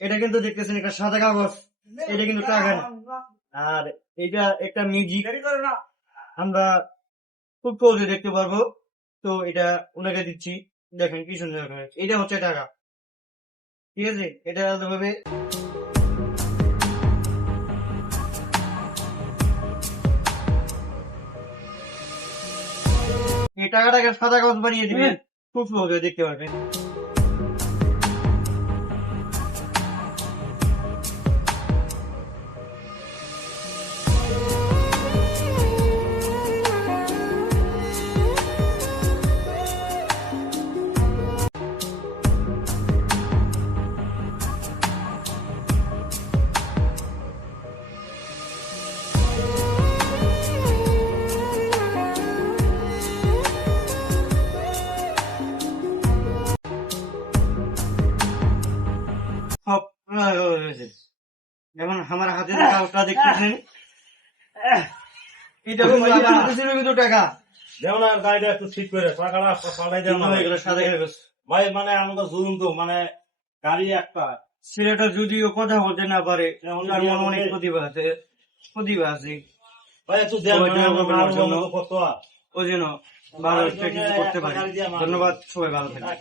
এটা কিন্তু দেখতেছেন একটা সাদা কাগজ, এটা কিন্তু টাকা না। আর এটা একটা মিউজিক আমরা খুব সহজে দেখতে পারবো। তো এটা ওনাকে দিচ্ছি, দেখেন কি সুন্দর করে। এটা হচ্ছে টাকা, ঠিক আছে। এটা ভাবে এই টাকাটাকে সাদা কাগজ বানিয়ে দিবেন, খুব সহজে দেখতে পারবেন। সব হয়েছে। এখন আমার হাতে যে কাগজটা দেখতেছেন, এটা কিন্তু টাকা যেমন আর গাড়িটা একটু ঠিক করে টাকাটা পাঠাই দেওয়া হয়ে গেল, সাদা কাগজ। ভাই। মানে আমাকে জুলুম তো, মানে গাড়ি একটা ছেলেটা যদিও কথা বলতে না পারে, তার মনে অনেক প্রতিভা আছে, প্রতিভা আছে। ভাই একটু দেন, সবাই মানে দয়া আমার করবেন ভালো ওর জন্য। মতো কত আর ওই জন্য ভালো একটা কিছু করতে পারে। ধন্যবাদ, সবাই ভালো থাকবেন।